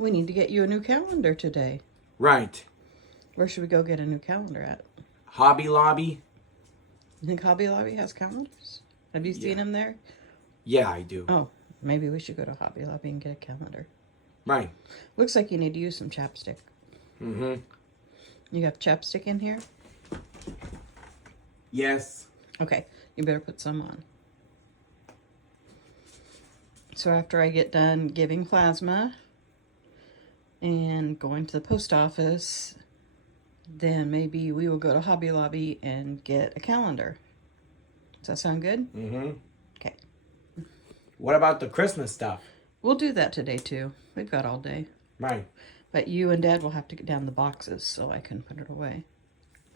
We need to get you a new calendar today. Right. Where should we go get a new calendar at? Hobby Lobby? You think Hobby Lobby has calendars? Have you seen them there? Yeah, I do. Oh, maybe we should go to Hobby Lobby and get a calendar. Right. Looks like you need to use some chapstick. Mm-hmm. You have chapstick in here? Yes. Okay, you better put some on. So after I get done giving plasma and going to the post office, then maybe we will go to Hobby Lobby and get a calendar. Does that sound good? Mm-hmm. Okay. What about the Christmas stuff? We'll do that today too. We've got all day. Right. But you and Dad will have to get down the boxes so I can put it away.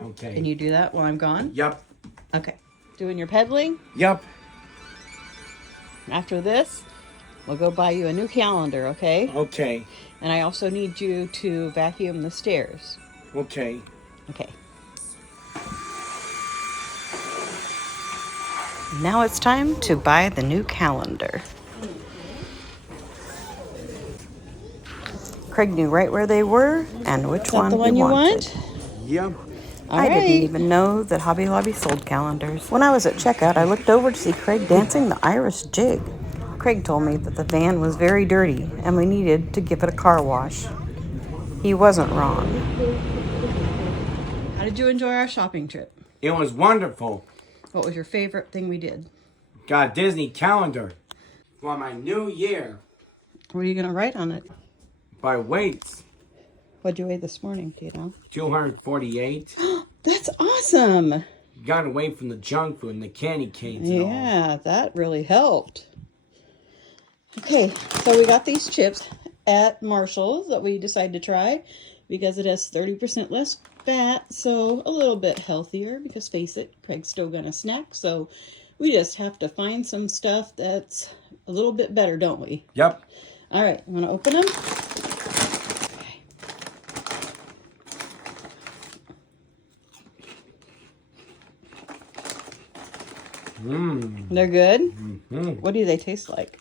Okay. Can you do that while I'm gone? Yep. Okay. Doing your peddling? Yep. After this, we'll go buy you a new calendar, okay? Okay. And I also need you to vacuum the stairs. Okay. Okay. Now it's time to buy the new calendar. Craig knew right where they were and which one he wanted. Yep. I didn't even know that Hobby Lobby sold calendars. When I was at checkout, I looked over to see Craig dancing the Irish jig. Craig told me that the van was very dirty and we needed to give it a car wash. He wasn't wrong. How did you enjoy our shopping trip? It was wonderful. What was your favorite thing we did? Got a Disney calendar for my new year What are you going to write on it? by weights. What'd you weigh this morning, do you know? 248. That's awesome! Got away from the junk food and the candy canes and all. Yeah, that really helped. Okay, so we got these chips at Marshall's that we decided to try because it has 30% less fat, so a little bit healthier because face it, Craig's still gonna snack, so we just have to find some stuff that's a little bit better, don't we? Yep. All right, I'm gonna open them. Mmm. They're good? Mm-hmm. What do they taste like?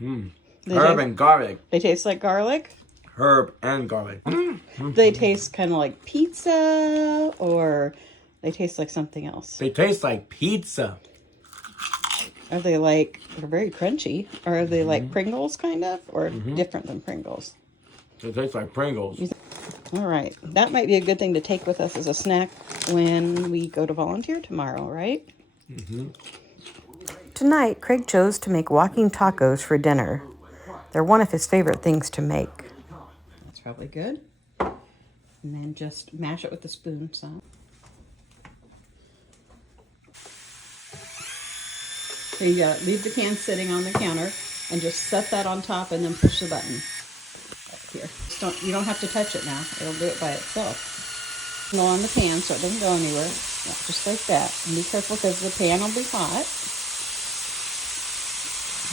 Mm. Herb and garlic. They taste like garlic? Herb and garlic. Mm-hmm. They taste kind of like pizza, or they taste like something else? They taste like pizza. Are they like, they're very crunchy. Or are they like Pringles kind of? Or different than Pringles? They taste like Pringles. All right. That might be a good thing to take with us as a snack when we go to volunteer tomorrow, right? Mm-hmm. Tonight, Craig chose to make walking tacos for dinner. They're one of his favorite things to make. That's probably good. And then just mash it with a spoon some. So you gotta leave the pan sitting on the counter and just set that on top and then push the button. Here. You don't have to touch it now. It'll do it by itself. Go on the pan so it doesn't go anywhere. Yeah, just like that. And be careful because the pan will be hot.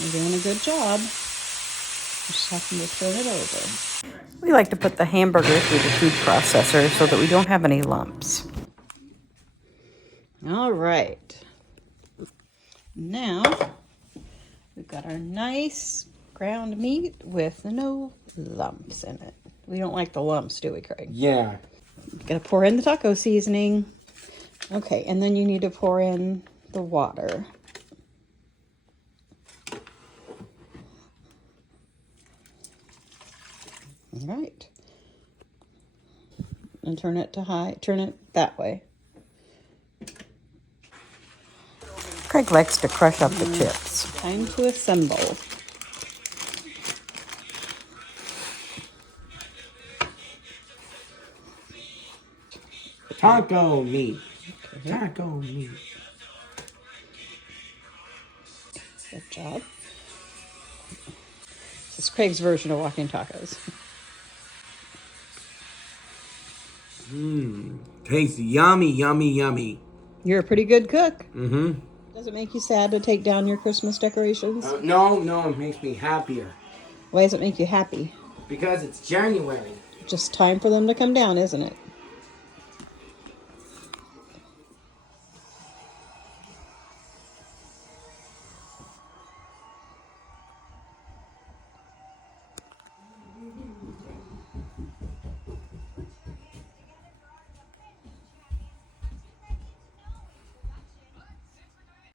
You're doing a good job. Just having to turn it over. We like to put the hamburger through the food processor so that we don't have any lumps. All right. Now, we've got our nice ground meat with no lumps in it. We don't like the lumps, do we, Craig? Yeah. Gotta pour in the taco seasoning. Okay, and then you need to pour in the water. All right. And turn it to high. Turn it that way. Craig likes to crush up the chips. Time to assemble. Taco meat. Okay. Taco meat. Good job. This is Craig's version of walking tacos. Mmm. Tastes yummy, yummy, yummy. You're a pretty good cook. Mm-hmm. Does it make you sad to take down your Christmas decorations? No, it makes me happier. Why does it make you happy? Because it's January. Just time for them to come down, isn't it?